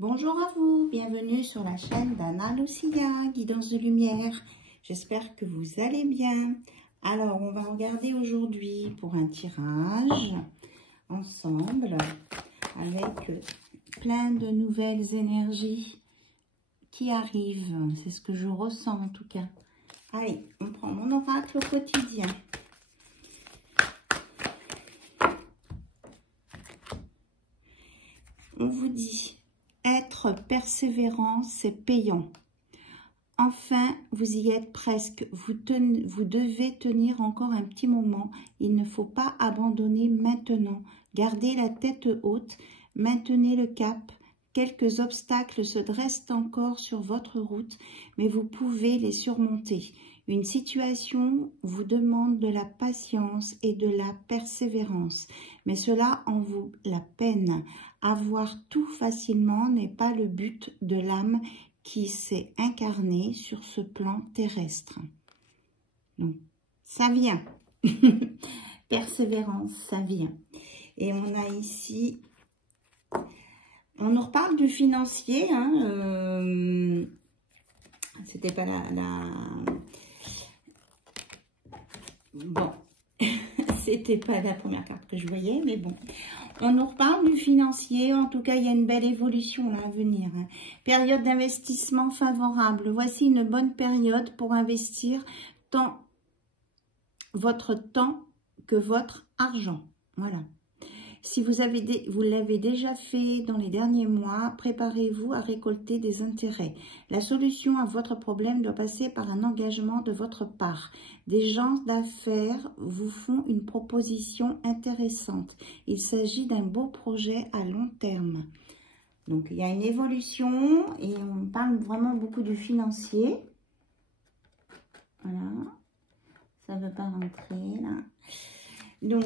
Bonjour à vous, bienvenue sur la chaîne d'Anna Lucia, guidance de lumière. J'espère que vous allez bien. Alors, on va regarder aujourd'hui pour un tirage ensemble avec plein de nouvelles énergies qui arrivent. C'est ce que je ressens en tout cas. Allez, on prend mon oracle au quotidien. On vous dit, être persévérant, c'est payant. Enfin, vous y êtes presque. Vous devez tenir encore un petit moment. Il ne faut pas abandonner maintenant. Gardez la tête haute. Maintenez le cap. Quelques obstacles se dressent encore sur votre route, mais vous pouvez les surmonter. Une situation vous demande de la patience et de la persévérance, mais cela en vaut la peine. Avoir tout facilement n'est pas le but de l'âme qui s'est incarnée sur ce plan terrestre. Donc, ça vient. Persévérance, ça vient. Et on a ici... On nous reparle du financier. Hein, c'était pas Bon, c'était pas la première carte que je voyais, mais bon. On nous reparle du financier. En tout cas, il y a une belle évolution là à venir. Hein. Période d'investissement favorable. Voici une bonne période pour investir tant votre temps que votre argent. Voilà. Si vous l'avez déjà fait dans les derniers mois, préparez-vous à récolter des intérêts. La solution à votre problème doit passer par un engagement de votre part. Des gens d'affaires vous font une proposition intéressante. Il s'agit d'un beau projet à long terme. Donc, il y a une évolution et on parle vraiment beaucoup du financier. Voilà. Ça ne veut pas rentrer là. Donc,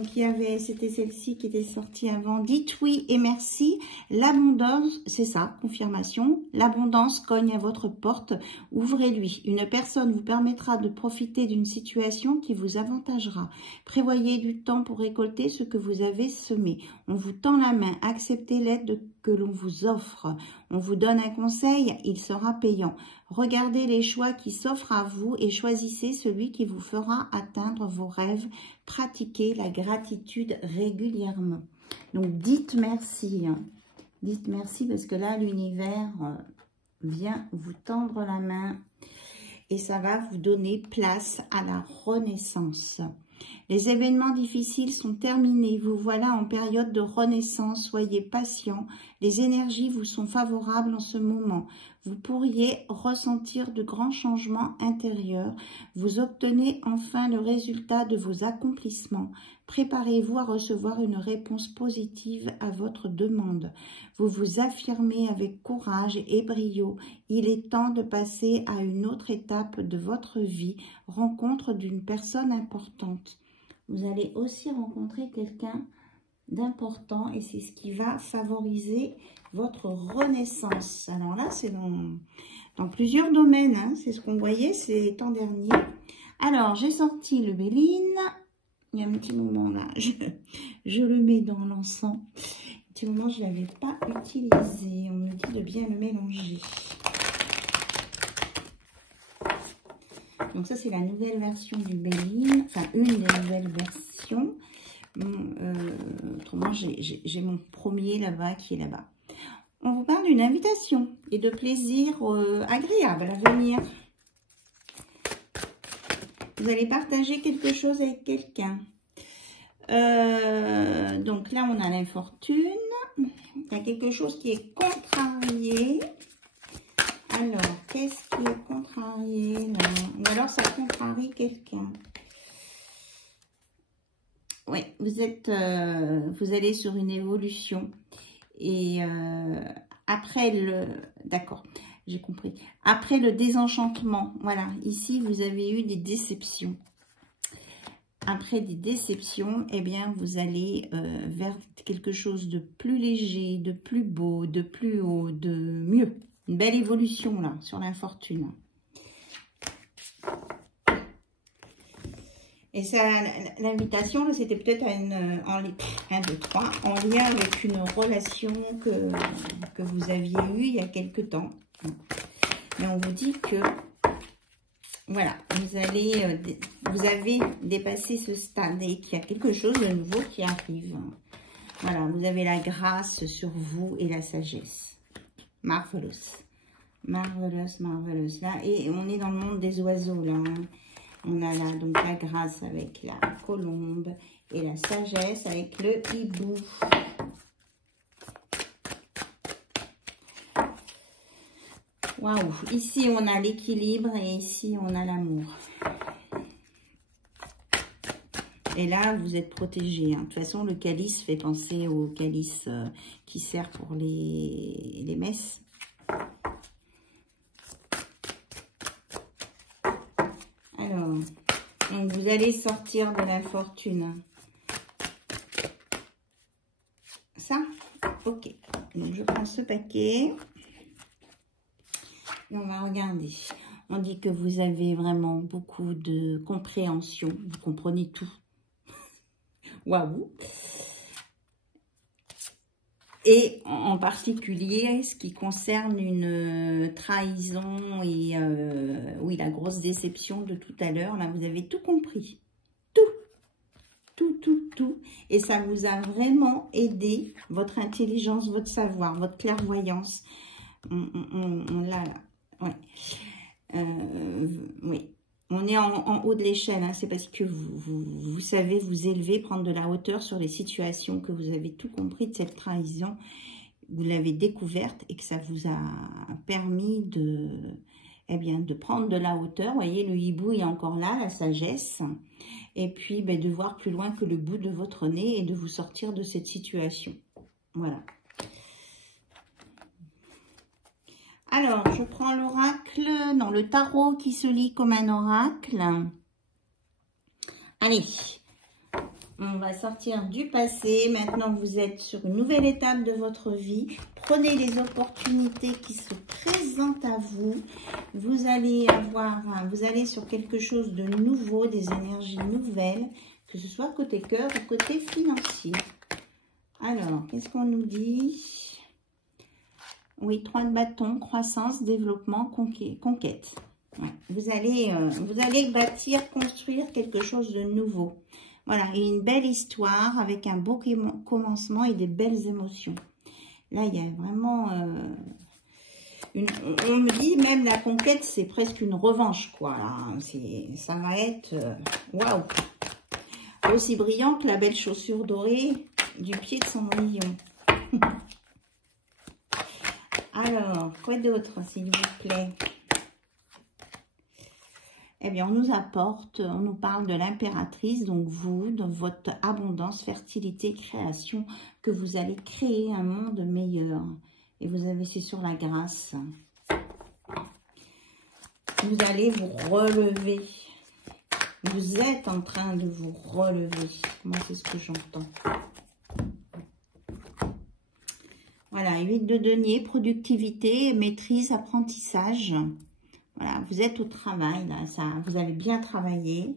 c'était celle-ci qui était sortie avant. Dites oui et merci. L'abondance, c'est ça, confirmation. L'abondance cogne à votre porte. Ouvrez-lui. Une personne vous permettra de profiter d'une situation qui vous avantagera. Prévoyez du temps pour récolter ce que vous avez semé. On vous tend la main. Acceptez l'aide que l'on vous offre. On vous donne un conseil, il sera payant. Regardez les choix qui s'offrent à vous et choisissez celui qui vous fera atteindre vos rêves. Pratiquez la gratitude régulièrement. Donc, dites merci. Hein. Dites merci parce que là, l'univers vient vous tendre la main et ça va vous donner place à la renaissance. Les événements difficiles sont terminés. Vous voilà en période de renaissance. Soyez patient. Les énergies vous sont favorables en ce moment. Vous pourriez ressentir de grands changements intérieurs. Vous obtenez enfin le résultat de vos accomplissements. Préparez-vous à recevoir une réponse positive à votre demande. Vous vous affirmez avec courage et brio. Il est temps de passer à une autre étape de votre vie. Rencontre d'une personne importante. Vous allez aussi rencontrer quelqu'un d'important et c'est ce qui va favoriser votre renaissance. Alors là, c'est dans plusieurs domaines. Hein. C'est ce qu'on voyait ces temps derniers. Alors, j'ai sorti le Béline. Il y a un petit moment là, je le mets dans l'encens. Un petit moment, je ne l'avais pas utilisé. On me dit de bien le mélanger. Donc ça, c'est la nouvelle version du Béline. Enfin, une des nouvelles versions. Autrement, j'ai mon premier là-bas qui est là-bas. On vous parle d'une invitation et de plaisir agréable à venir. Vous allez partager quelque chose avec quelqu'un. Donc là, on a l'infortune. Il y a quelque chose qui est contrarié. Alors, qu'est-ce qui est contrarié là? Ou alors, ça contrarie quelqu'un. Oui, vous allez sur une évolution. Et après le... D'accord, j'ai compris. Après le désenchantement, voilà. Ici, vous avez eu des déceptions. Après des déceptions, eh bien, vous allez vers quelque chose de plus léger, de plus beau, de plus haut, de mieux. Une belle évolution, là, sur l'infortune. Et ça, l'invitation, c'était peut-être en lien avec une relation que vous aviez eue il y a quelque temps. Mais on vous dit que, voilà, vous avez dépassé ce stade et qu'il y a quelque chose de nouveau qui arrive. Voilà, vous avez la grâce sur vous et la sagesse. Marvelous. Marvelous, marvelous. Là, et on est dans le monde des oiseaux, là. Hein. On a là, donc, la grâce avec la colombe et la sagesse avec le hibou. Waouh! Ici, on a l'équilibre et ici, on a l'amour. Et là, vous êtes protégé. Hein. De toute façon, le calice fait penser au calice qui sert pour les messes. Alors, donc vous allez sortir de la fortune. Ça? Ok. Donc, je prends ce paquet. Et on va regarder. On dit que vous avez vraiment beaucoup de compréhension. Vous comprenez tout. Waouh! Et en particulier, ce qui concerne une trahison et oui, la grosse déception de tout à l'heure, là, vous avez tout compris. Tout. Et ça vous a vraiment aidé, votre intelligence, votre savoir, votre clairvoyance. On l'a là. Ouais. Oui. On est en haut de l'échelle, hein. C'est parce que vous savez vous élever, prendre de la hauteur sur les situations, que vous avez tout compris de cette trahison, vous l'avez découverte et que ça vous a permis de prendre de la hauteur. Vous voyez, le hibou est encore là, la sagesse, et puis de voir plus loin que le bout de votre nez et de vous sortir de cette situation. Voilà. Alors, je prends l'oracle, non, le tarot qui se lit comme un oracle. Allez, on va sortir du passé. Maintenant, vous êtes sur une nouvelle étape de votre vie. Prenez les opportunités qui se présentent à vous. Vous allez sur quelque chose de nouveau, des énergies nouvelles, que ce soit côté cœur ou côté financier. Alors, qu'est-ce qu'on nous dit ? Oui, 3 de bâton, croissance, développement, conquête. Ouais. Vous allez bâtir, construire quelque chose de nouveau. Voilà, et une belle histoire avec un beau commencement et des belles émotions. Là, il y a vraiment... on me dit même la conquête, c'est presque une revanche, quoi. Ça va être... Waouh! Aussi brillant que la belle chaussure dorée du pied de Cendrillon. Alors, quoi d'autre, s'il vous plaît? Eh bien, on nous parle de l'impératrice, donc vous, dans votre abondance, fertilité, création, que vous allez créer un monde meilleur. Et vous avez, c'est sur la grâce. Vous allez vous relever. Vous êtes en train de vous relever. Moi, c'est ce que j'entends. Voilà, 8 de denier, productivité, maîtrise, apprentissage. Voilà, vous êtes au travail, là, vous avez bien travaillé.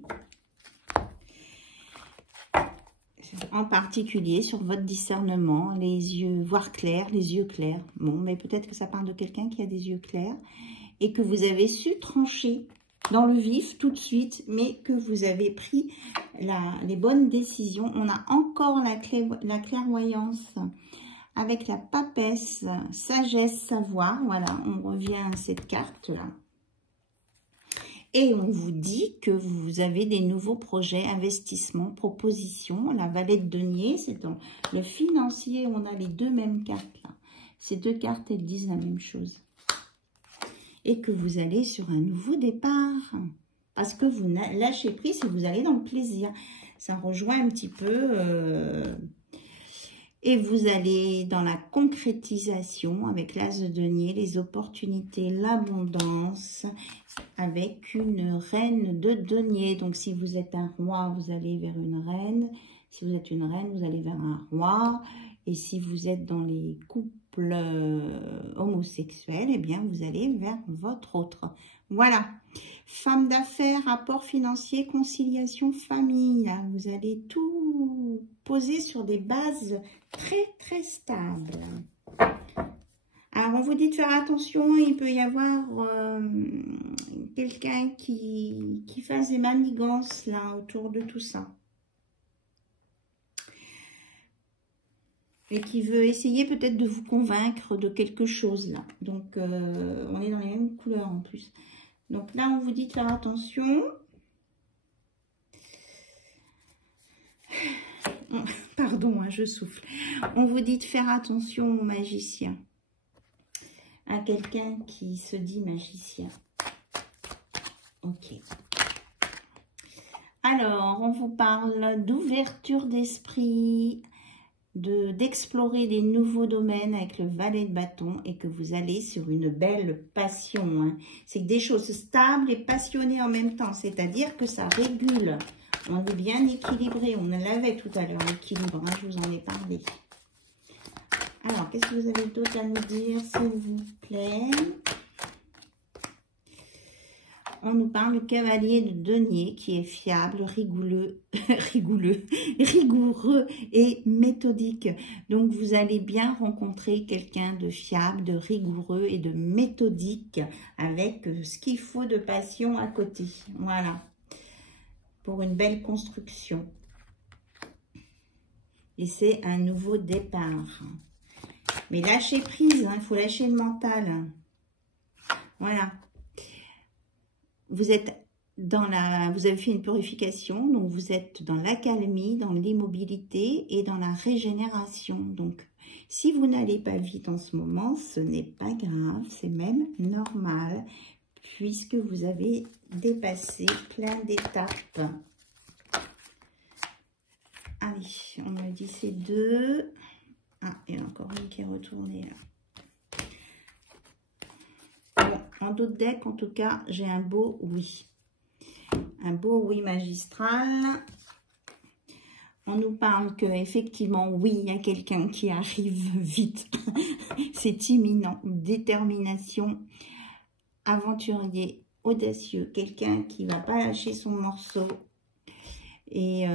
En particulier sur votre discernement, les yeux, voir clair, les yeux clairs. Bon, mais peut-être que ça parle de quelqu'un qui a des yeux clairs et que vous avez su trancher dans le vif tout de suite, mais que vous avez pris les bonnes décisions. On a encore la clairvoyance. Avec la papesse, sagesse, savoir, voilà, on revient à cette carte-là. Et on vous dit que vous avez des nouveaux projets, investissements, propositions. La valette de denier, c'est dans le financier, on a les deux mêmes cartes là. Ces deux cartes, elles disent la même chose. Et que vous allez sur un nouveau départ. Parce que vous lâchez prise et vous allez dans le plaisir. Ça rejoint un petit peu... Et vous allez dans la concrétisation avec l'as de denier, les opportunités, l'abondance, avec une reine de denier. Donc, si vous êtes un roi, vous allez vers une reine. Si vous êtes une reine, vous allez vers un roi. Et si vous êtes dans les couples homosexuels, eh bien, vous allez vers votre autre. Voilà. Femme d'affaires, rapport financier, conciliation, famille. Vous allez tout poser sur des bases très, très stables. Alors, on vous dit de faire attention. Il peut y avoir quelqu'un qui fasse des manigances là autour de tout ça. Et qui veut essayer peut-être de vous convaincre de quelque chose là. Donc, on est dans les mêmes couleurs en plus. Donc là, on vous dit de faire attention. Pardon, hein, je souffle. On vous dit de faire attention aux magiciens. À quelqu'un qui se dit magicien. Ok. Alors, on vous parle d'ouverture d'esprit, d'explorer des nouveaux domaines avec le valet de bâton et que vous allez sur une belle passion. Hein. C'est des choses stables et passionnées en même temps, c'est-à-dire que ça régule. On est bien équilibré, on l'avait tout à l'heure, l'équilibre, hein, je vous en ai parlé. Alors, qu'est-ce que vous avez d'autre à nous dire, s'il vous plaît? On nous parle du cavalier de denier qui est fiable, rigoureux et méthodique. Donc, vous allez bien rencontrer quelqu'un de fiable, de rigoureux et de méthodique avec ce qu'il faut de passion à côté. Voilà. Pour une belle construction. Et c'est un nouveau départ. Mais lâchez prise, hein, il faut lâcher le mental. Voilà. Vous êtes dans vous avez fait une purification, donc vous êtes dans l'accalmie, dans l'immobilité et dans la régénération. Donc, si vous n'allez pas vite en ce moment, ce n'est pas grave, c'est même normal, puisque vous avez dépassé plein d'étapes. Allez, on me dit c'est 2. Ah, il y en a encore une qui est retournée là. En d'autres decks, en tout cas, j'ai un beau oui. Un beau oui magistral. On nous parle que effectivement, oui, il y a quelqu'un qui arrive vite. C'est imminent. Détermination, aventurier, audacieux. Quelqu'un qui ne va pas lâcher son morceau. Et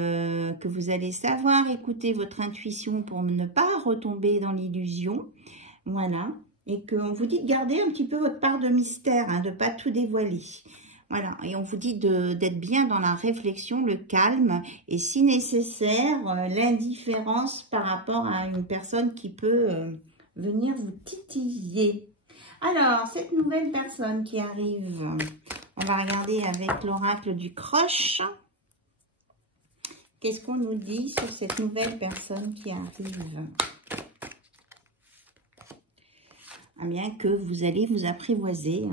que vous allez savoir écouter votre intuition pour ne pas retomber dans l'illusion. Voilà. Et qu'on vous dit de garder un petit peu votre part de mystère, hein, de ne pas tout dévoiler. Voilà, et on vous dit d'être bien dans la réflexion, le calme, et si nécessaire, l'indifférence par rapport à une personne qui peut venir vous titiller. Alors, cette nouvelle personne qui arrive, on va regarder avec l'oracle du croche. Qu'est-ce qu'on nous dit sur cette nouvelle personne qui arrive ? Ah bien que vous allez vous apprivoiser.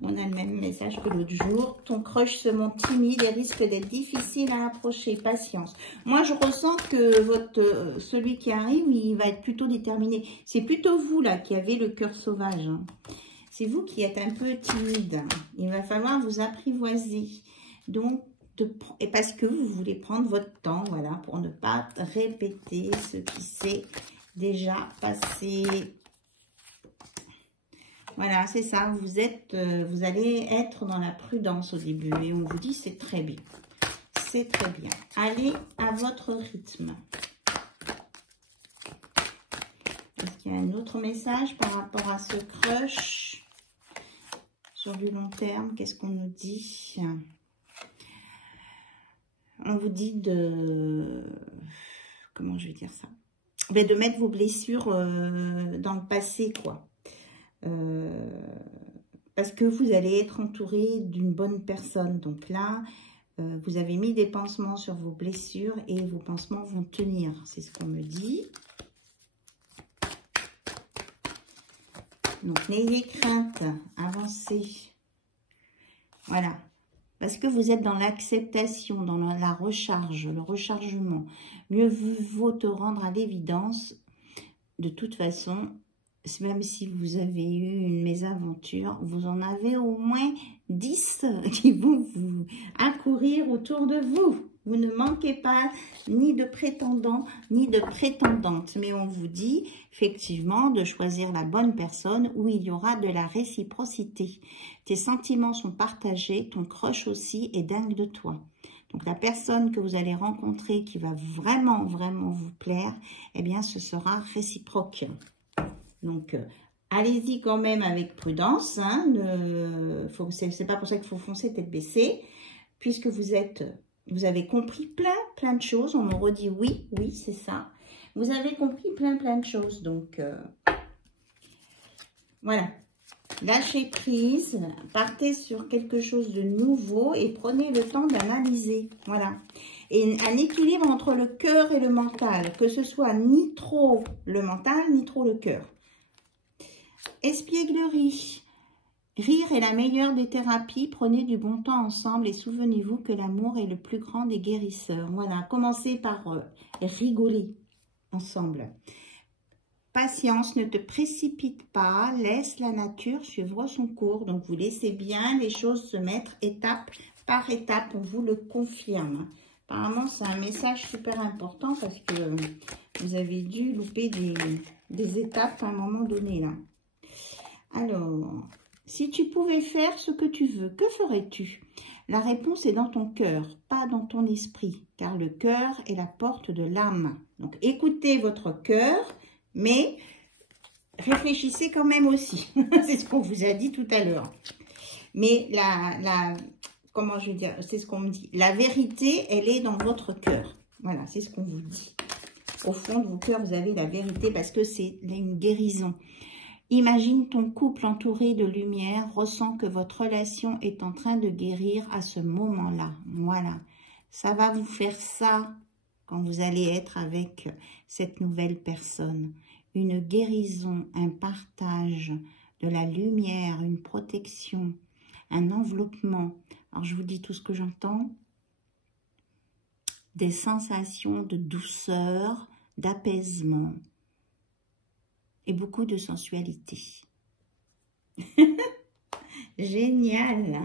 On a le même message que l'autre jour. Ton crush se montre timide et risque d'être difficile à approcher. Patience. Moi, je ressens que celui qui arrive, il va être plutôt déterminé. C'est plutôt vous, là, qui avez le cœur sauvage. Hein. C'est vous qui êtes un peu timide. Il va falloir vous apprivoiser. Donc, et parce que vous voulez prendre votre temps, voilà, pour ne pas répéter ce qui s'est déjà passé. Voilà, c'est ça, vous allez être dans la prudence au début et on vous dit c'est très bien. C'est très bien. Allez à votre rythme. Est-ce qu'il y a un autre message par rapport à ce crush sur du long terme? Qu'est-ce qu'on nous dit? On vous dit de... Comment je vais dire ça? De mettre vos blessures dans le passé, quoi. Parce que vous allez être entouré d'une bonne personne. Donc là, vous avez mis des pansements sur vos blessures et vos pansements vont tenir. C'est ce qu'on me dit. Donc, n'ayez crainte, avancez. Voilà. Parce que vous êtes dans l'acceptation, dans la recharge, le rechargement. Mieux vaut te rendre à l'évidence. De toute façon, même si vous avez eu une mésaventure, vous en avez au moins 10 qui vont vous accourir autour de vous. Vous ne manquez pas ni de prétendants, ni de prétendantes. Mais on vous dit, effectivement, de choisir la bonne personne où il y aura de la réciprocité. Tes sentiments sont partagés, ton crush aussi est dingue de toi. Donc, la personne que vous allez rencontrer qui va vraiment, vraiment vous plaire, eh bien, ce sera réciproque. Donc, allez-y quand même avec prudence. Hein, c'est pas pour ça qu'il faut foncer tête baissée, puisque vous avez compris plein de choses. On me redit oui, c'est ça. Vous avez compris plein de choses. Donc, voilà. Lâchez prise, partez sur quelque chose de nouveau et prenez le temps d'analyser. Voilà. Et un équilibre entre le cœur et le mental, que ce soit ni trop le mental, ni trop le cœur. Espièglerie. Rire est la meilleure des thérapies. Prenez du bon temps ensemble et souvenez-vous que l'amour est le plus grand des guérisseurs. Voilà, commencez par rigoler ensemble. Patience, ne te précipite pas, laisse la nature suivre son cours. Donc, vous laissez bien les choses se mettre étape par étape, on vous le confirme. Apparemment, c'est un message super important parce que vous avez dû louper des étapes à un moment donné, là. Alors, si tu pouvais faire ce que tu veux, que ferais-tu? La réponse est dans ton cœur, pas dans ton esprit, car le cœur est la porte de l'âme. Donc, écoutez votre cœur, mais réfléchissez quand même aussi. C'est ce qu'on vous a dit tout à l'heure. Mais comment je veux dire, c'est ce qu'on me dit. La vérité, elle est dans votre cœur. Voilà, c'est ce qu'on vous dit. Au fond de vos cœurs, vous avez la vérité parce que c'est une guérison. Imagine ton couple entouré de lumière, ressens que votre relation est en train de guérir à ce moment-là. Voilà, ça va vous faire ça quand vous allez être avec cette nouvelle personne. Une guérison, un partage, de la lumière, une protection, un enveloppement. Alors, je vous dis tout ce que j'entends. Des sensations de douceur, d'apaisement et beaucoup de sensualité. Génial!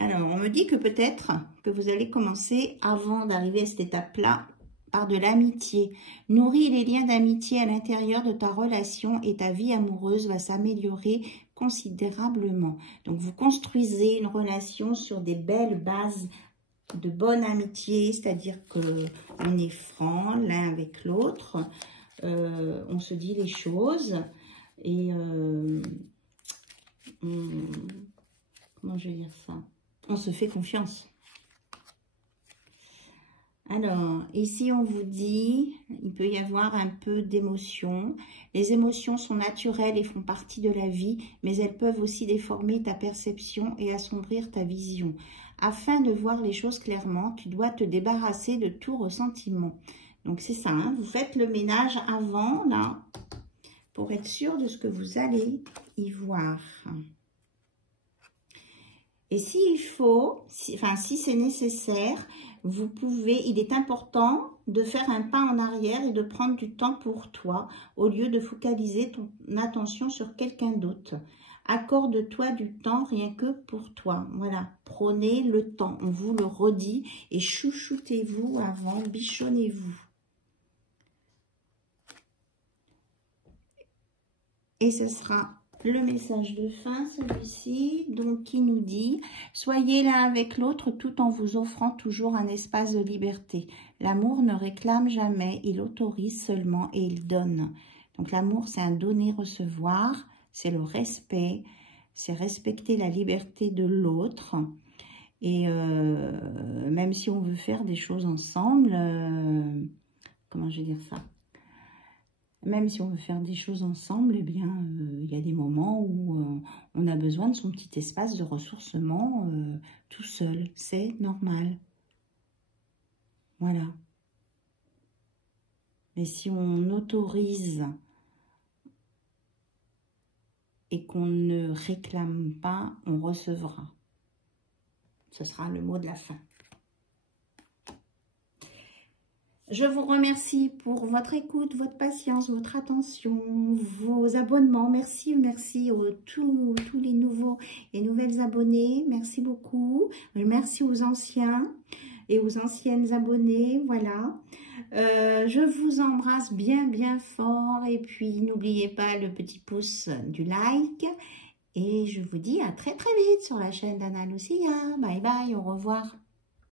Alors, on me dit que peut-être que vous allez commencer, avant d'arriver à cette étape-là, par de l'amitié. Nourris les liens d'amitié à l'intérieur de ta relation et ta vie amoureuse va s'améliorer considérablement. Donc, vous construisez une relation sur des belles bases de bonne amitié, c'est-à-dire qu'on est franc l'un avec l'autre, on se dit les choses et comment je vais dire ça? On se fait confiance. Alors, ici, on vous dit, il peut y avoir un peu d'émotion. Les émotions sont naturelles et font partie de la vie, mais elles peuvent aussi déformer ta perception et assombrir ta vision. Afin de voir les choses clairement, tu dois te débarrasser de tout ressentiment. Donc, c'est ça, hein, vous faites le ménage avant, là, pour être sûr de ce que vous allez y voir. Et s'il faut, si c'est nécessaire, vous pouvez, il est important de faire un pas en arrière et de prendre du temps pour toi au lieu de focaliser ton attention sur quelqu'un d'autre. Accorde-toi du temps rien que pour toi. Voilà, prenez le temps, on vous le redit et chouchoutez-vous avant, bichonnez-vous. Et ce sera le message de fin, celui-ci, donc qui nous dit « Soyez l'un avec l'autre tout en vous offrant toujours un espace de liberté. L'amour ne réclame jamais, il autorise seulement et il donne. » Donc l'amour, c'est un donner-recevoir, c'est le respect, c'est respecter la liberté de l'autre. Et même si on veut faire des choses ensemble, comment je vais dire ça ? Même si on veut faire des choses ensemble, eh bien, il y a des moments où on a besoin de son petit espace de ressourcement tout seul. C'est normal. Voilà. Mais si on autorise et qu'on ne réclame pas, on recevra. Ce sera le mot de la fin. Je vous remercie pour votre écoute, votre patience, votre attention, vos abonnements. Merci, merci à tous les nouveaux et nouvelles abonnés. Merci beaucoup. Merci aux anciens et aux anciennes abonnées. Voilà. Je vous embrasse bien fort. Et puis, n'oubliez pas le petit pouce du like. Et je vous dis à très vite sur la chaîne d'Anna Lucia. Bye bye, au revoir.